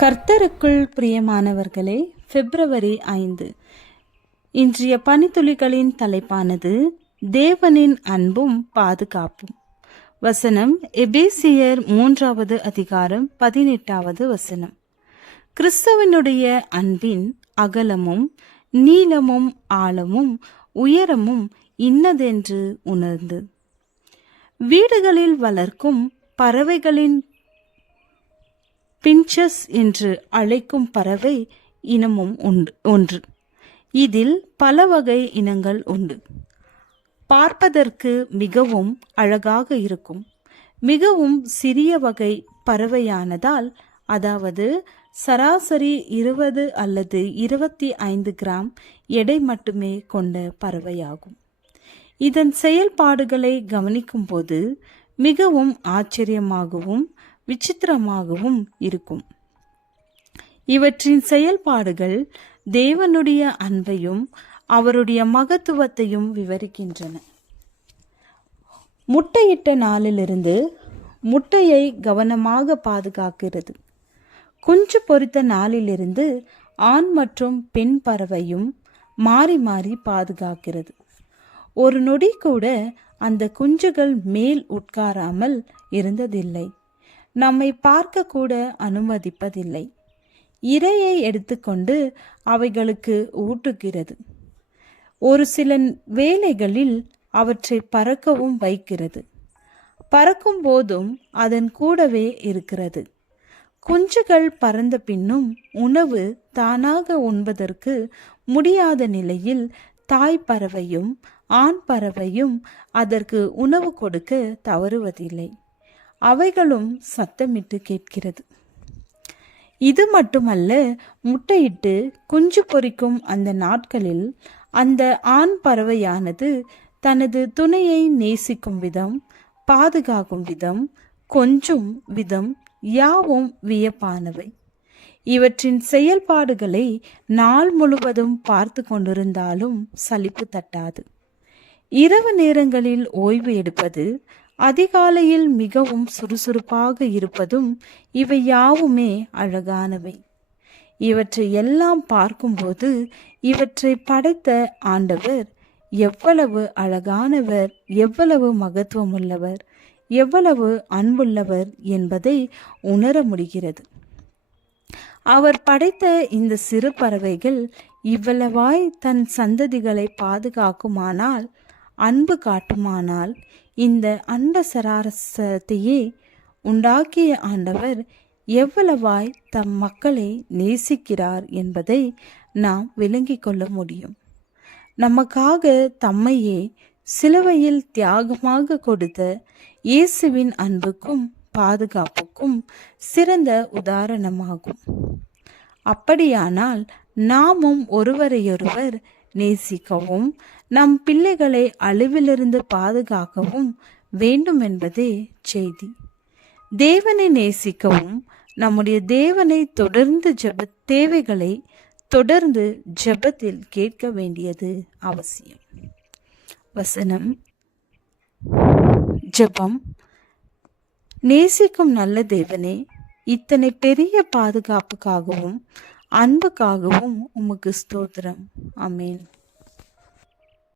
கர்த்தருக்குள் பிரியமானவர்களே, பிப்ரவரி 5 இன்றைய பனித்துளிகளின் தலைப்பானது தேவனின் அன்பும் பாதுகாப்பும். வசனம் எபேசியர் 3வது அதிகாரம் 18வது வசனம். கிறிஸ்துவனுடைய அன்பின் அகலமும் நீளமும் ஆழமும் உயரமும் இன்னதென்று உணர்ந்து. வீடுகளில் வளர்க்கும் பறவைகளின் பின்சஸ் என்று அழைக்கும் பறவை இனமும் ஒன்று. இதில் பல வகை இனங்கள் உண்டு. பார்ப்பதற்கு மிகவும் அழகாக இருக்கும். மிகவும் சிறிய வகை பறவையானதால், அதாவது சராசரி 20 அல்லது 25 கிராம் எடை மட்டுமே கொண்ட பறவையாகும். இதன் செயல்பாடுகளை கவனிக்கும் போது மிகவும் ஆச்சரியமாகவும் விசித்திரமாகவும் இருக்கும். இவற்றின் செயல்பாடுகள் தேவனுடைய அன்பையும் அவருடைய மகத்துவத்தையும் விவரிக்கின்றன. முட்டையிட்ட நாளிலிருந்து முட்டையை கவனமாக பாதுகாக்கிறது. குஞ்சு பொரித்த நாளிலிருந்து ஆண் மற்றும் பெண் பறவையும் மாறி மாறி பாதுகாக்கிறது. ஒரு நொடி கூட அந்த குஞ்சுகள் மேல் உட்காராமல் இருந்ததில்லை. நம்மை பார்க்க கூட அனுமதிப்பதில்லை. இரையை எடுத்துக்கொண்டு அவைகளுக்கு ஊட்டுகிறது. ஒரு சில வேளைகளில் அவற்றை பறக்கவும் வைக்கிறது. பறக்கும் போதும் அதன் கூடவே இருக்கிறது. குஞ்சுகள் பறந்த பின்னும் உணவு தானாக உண்பதற்கு முடியாத நிலையில் தாய் பறவையும் ஆண் பறவையும் அதற்கு உணவு கொடுக்க தவறுவதில்லை. அவைகளும் சத்தமிட்டு கேட்கிறது. இது மட்டுமல்ல, முட்டையிட்டு குஞ்சு பொரிக்கும் அந்த நாட்களில் அந்த ஆண் பறவையானது தனது துணையை நேசிக்கும் விதம், பாதுகாக்கும் விதம், கொஞ்சும் விதம் யாவும் வியப்பானவை. இவற்றின் செயல்பாடுகளை நாள் முழுவதும் பார்த்து கொண்டிருந்தாலும் சலிப்பு தட்டாது. இரவு நேரங்களில் ஓய்வு எடுப்பது, அதிகாலையில் மிகவும் சுறுசுறுப்பாக இருப்பதும் இவை யாவுமே அழகானவை. இவற்றை எல்லாம் பார்க்கும்போது இவற்றை படைத்த ஆண்டவர் எவ்வளவு அழகானவர், எவ்வளவு மகத்துவமுள்ளவர், எவ்வளவு அன்புள்ளவர் என்பதை உணர முடிகிறது. அவர் படைத்த இந்த சிறு பறவைகள் இவ்வளவாய் தன் சந்ததிகளை பாதுகாக்குமானால், அன்பு காட்டுமானால், இந்த அண்ட சராசரத்தையே உண்டாக்கிய ஆண்டவர் எவ்வளவாய் தம் மக்களை நேசிக்கிறார் என்பதை நாம் விளங்கிக் கொள்ள முடியும். நமக்காக தம்மையே சிலுவையில் தியாகமாக கொடுத்த இயேசுவின் அன்புக்கும் பாதுகாப்புக்கும் சிறந்த உதாரணமாகும். அப்படியானால் நாமும் ஒருவரையொருவர் நேசிக்கவும் நம் பிள்ளைகளை அழிவிலிருந்து பாதுகாக்கவும் வேண்டும் என்பதே செய்தி. தேவனை நேசிக்கவும் நம்முடைய தேவனை தொடர்ந்து தேவைகளை தொடர்ந்து ஜெபத்தில் கேட்க வேண்டியது அவசியம். வசனம் ஜெபம். நேசிக்கும் நல்ல தேவனே, இத்தனை பெரிய பாதுகாப்புக்காகவும் அன்புக்காகவும் உமக்கு ஸ்தோத்திரம். ஆமென்.